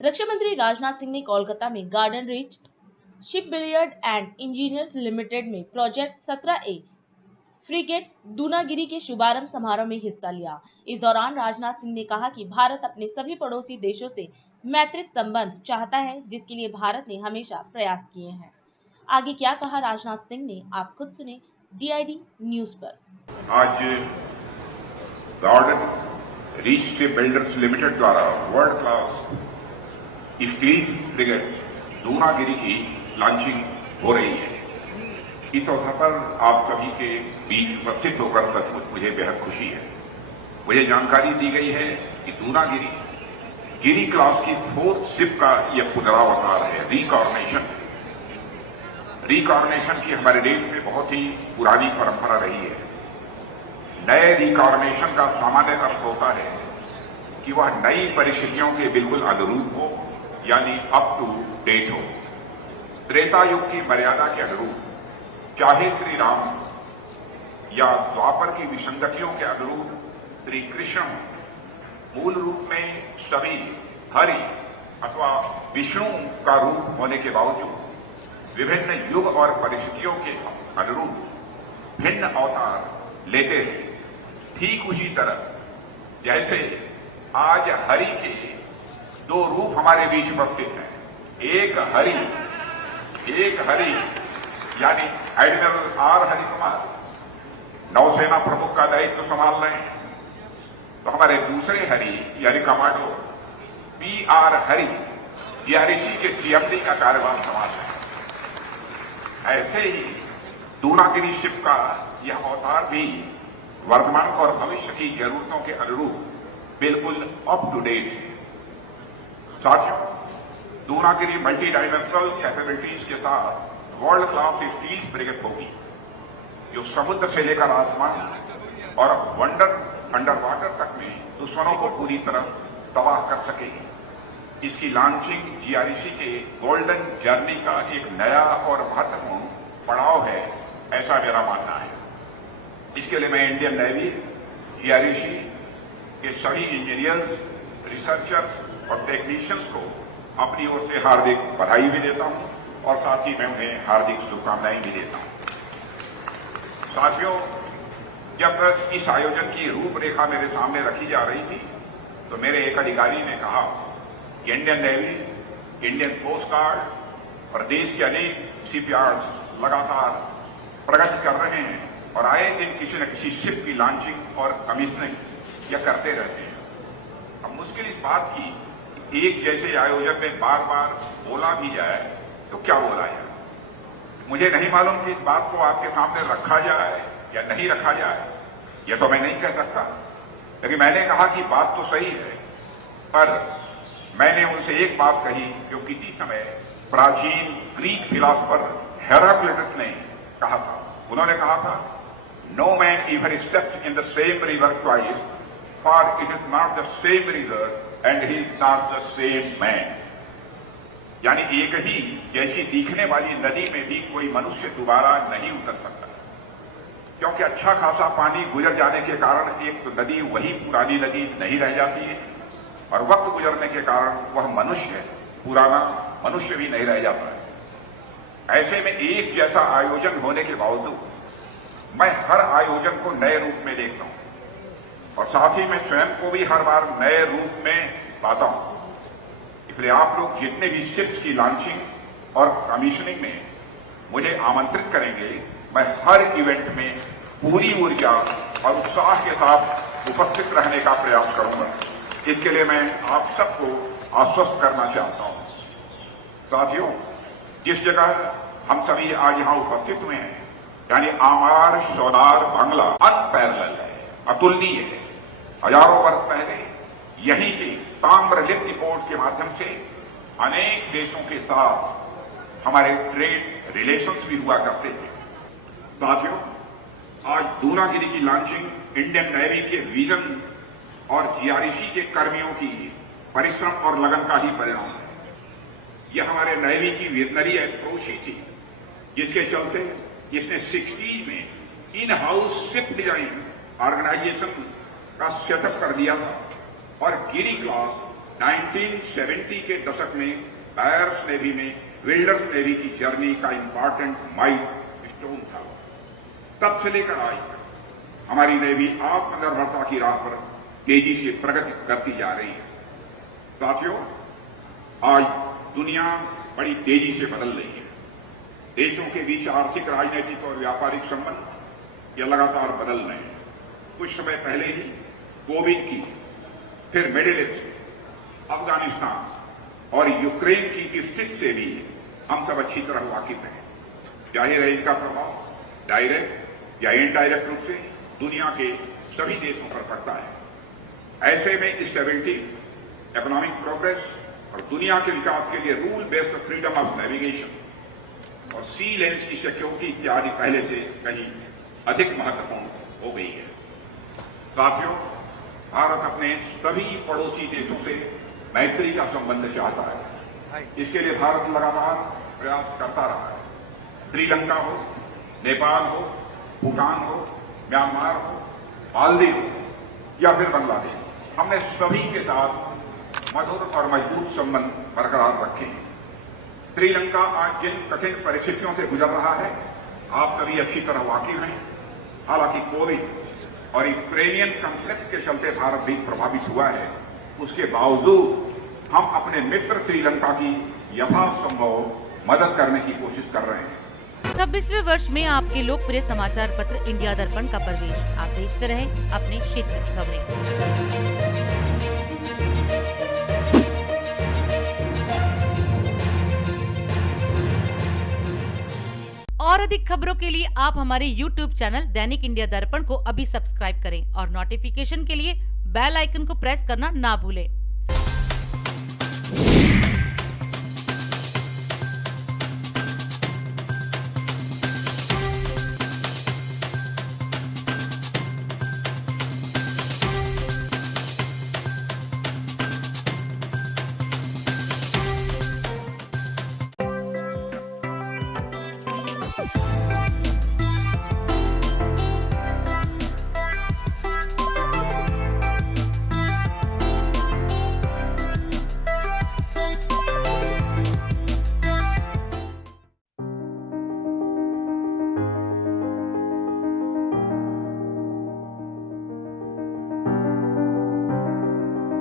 रक्षा मंत्री राजनाथ सिंह ने कोलकाता में garden reach shipbuilders and engineers limited में प्रोजेक्ट 17A फ्रिगेट दूनागिरी के शुभारंभ समारोह में हिस्सा लिया। इस दौरान राजनाथ सिंह ने कहा कि भारत अपने सभी पड़ोसी देशों से मैत्रिक संबंध चाहता है, जिसके लिए भारत ने हमेशा प्रयास किए हैं। आगे क्या कहा राजनाथ सिंह ने, आप खुद सुने DID न्यूज पर। आज गार्डन रीच शिपबिल्डर्स लिमिटेड द्वारा world class steel frigate Dunagiri की लॉन्चिंग हो रही है। इस अवसर पर आप सभी के बीच उपस्थित होकर सचमुच मुझे बेहद खुशी है। मुझे जानकारी दी गई है कि दूनागिरी गिरी क्लास की 4th शिप का यह पुनरावतार है, रिकॉर्नेशन। रिकॉर्नेशन की हमारे देश में बहुत ही पुरानी परंपरा रही है। नए रिकॉर्नेशन का सामान्य अर्थ होता है कि वह नई परिस्थितियों के बिल्कुल अनुरूप हो, यानी अप टू डेट हो। त्रेता युग की मर्यादा के अनुरूप, चाहे श्री राम या द्वापर की विसंगतियों के अनुरूप श्री कृष्ण मूल रूप में सभी हरि अथवा विष्णु का रूप होने के बावजूद विभिन्न युग और परिस्थितियों के अनुरूप भिन्न अवतार लेते हैं। ठीक उसी तरह जैसे आज हरि के 2 रूप हमारे बीच उपस्थित हैं। एक हरि यानी एडमिरल आर हरि कुमार नौसेना प्रमुख का दायित्व संभाल रहे हैं, तो हमारे दूसरे हरि यानी कमांडो PR हरि DRC के CMD का कार्यभार संभाल रहे हैं। ऐसे ही दूनागिरी शिप का यह अवतार भी वर्तमान और भविष्य की जरूरतों के अनुरूप बिल्कुल अप टू डेट है। साथियों, दूनागिरी मल्टी डायमेंशनल कैपेबिलिटीज के साथ वर्ल्ड क्लास स्टील फ्रिगेट होगी, जो समुद्र से लेकर आसमान और अंडर वाटर तक में दुश्मनों को पूरी तरह तबाह कर सकेगी। इसकी लॉन्चिंग GRC के गोल्डन जर्नी का एक नया और महत्वपूर्ण पड़ाव है, ऐसा मेरा मानना है। इसके लिए मैं इंडियन नेवी, GRC के सभी इंजीनियर्स, रिसर्चर्स और टेक्नीशियंस को अपनी ओर से हार्दिक बधाई भी देता हूं और साथ ही मैं उन्हें हार्दिक शुभकामनाएं भी देता हूं। साथियों, जब इस आयोजन की रूपरेखा मेरे सामने रखी जा रही थी, तो मेरे एक अधिकारी ने कहा कि Indian navy, Indian coast guard और देश के अनेक शिपयार्ड्स लगातार प्रगति कर रहे हैं और आए दिन किसी न किसी शिप की लॉन्चिंग और कमीशनिंग यह करते रहते हैं। अब मुश्किल इस बात की एक जैसे आयोजन में बार बार बोला भी जाए तो क्या बोला जाए। मुझे नहीं मालूम कि इस बात को आपके सामने रखा जाए या नहीं रखा जाए, यह तो मैं नहीं कह सकता। लेकिन मैंने कहा कि बात तो सही है, पर मैंने उनसे एक बात कही जो किसी समय प्राचीन ग्रीक फिलॉसफर हेराक्लिटस ने कहा था। उन्होंने कहा था, no man ever steps in the same river twice, for it is not the same river and he is not the same man. यानी एक ही जैसी दिखने वाली नदी में भी कोई मनुष्य दोबारा नहीं उतर सकता, क्योंकि अच्छा खासा पानी गुजर जाने के कारण एक तो नदी वही पुरानी नदी नहीं रह जाती है, और वक्त गुजरने के कारण वह मनुष्य पुराना मनुष्य भी नहीं रह जाता है। ऐसे में एक जैसा आयोजन होने के बावजूद मैं हर आयोजन को नए रूप में देखता हूं और साथ ही मैं स्वयं को भी हर बार नए रूप में पाता हूं। इसलिए आप लोग जितने भी शिप्स की लॉन्चिंग और कमीशनिंग में मुझे आमंत्रित करेंगे, मैं हर इवेंट में पूरी ऊर्जा और उत्साह के साथ उपस्थित रहने का प्रयास करूंगा। इसके लिए मैं आप सबको आश्वस्त करना चाहता हूं। साथियों, जिस जगह हम सभी आज यहां उपस्थित हुए हैं, यानी आमार सोनार बांग्ला अनपैरेलल है, अतुलनीय है। हजारों वर्ष पहले यहीं के ताम्रलिप्ति पोर्ट के माध्यम से अनेक देशों के साथ हमारे ट्रेड रिलेशंस भी हुआ करते थे। साथियों, आज दूनागिरी की लॉन्चिंग इंडियन नेवी के विजन और GRC के कर्मियों की परिश्रम और लगन का ही परिणाम है। यह हमारे नेवी की विजनरी अप्रोच ही थी, जिसके चलते इसने 60 में in house ship design organisation का सेटअप कर दिया था और गिरी क्लास 1970 के दशक में बायर्स नेवी में विल्डर्स नेवी की जर्नी का इंपॉर्टेंट माइल स्टोन था। तब से लेकर आज तक हमारी नेवी आत्मनिर्भरता की राह पर तेजी से प्रगति करती जा रही है। साथियों, आज दुनिया बड़ी तेजी से बदल रही है। देशों के बीच आर्थिक, राजनीतिक और व्यापारिक संबंध ये लगातार बदल रहे हैं। कुछ समय पहले ही कोविड की, फिर मिडिल ईस्ट, अफगानिस्तान और यूक्रेन की स्थिति से भी हम सब अच्छी तरह वाकिफ हैं। जाहिर है इनका प्रभाव डायरेक्ट या इनडायरेक्ट रूप से दुनिया के सभी देशों पर पड़ता है। ऐसे में स्टेबिलिटी, इकोनॉमिक प्रोग्रेस और दुनिया के विकास के लिए rule based freedom of navigation और सी लेन्स की सिक्योरिटी इत्यादि पहले से कहीं अधिक महत्वपूर्ण हो गई है। साथियों, भारत अपने सभी पड़ोसी देशों से मैत्री का संबंध चाहता है। इसके लिए भारत लगातार प्रयास करता रहा है। श्रीलंका हो, नेपाल हो, भूटान हो, म्यांमार हो, मालदीव हो या फिर बांग्लादेश, हमने सभी के साथ मधुर और मजबूत संबंध बरकरार रखे हैं। श्रीलंका आज जिन कठिन परिस्थितियों से गुजर रहा है, आप सभी अच्छी तरह वाकिफ हैं। हालांकि कोविड और यूक्रेनियन कॉन्फ्लिक्ट के चलते भारत भी प्रभावित हुआ है। उसके बावजूद हम अपने मित्र श्रीलंका की यथासंभव मदद करने की कोशिश कर रहे हैं। 26वें वर्ष में आपके लोकप्रिय समाचार पत्र इंडिया दर्पण का प्रवेश। आप देखते रहें अपने क्षेत्र की खबरें। और अधिक खबरों के लिए आप हमारे YouTube चैनल दैनिक इंडिया दर्पण को अभी सब्सक्राइब करें और नोटिफिकेशन के लिए बेल आइकन को प्रेस करना ना भूलें।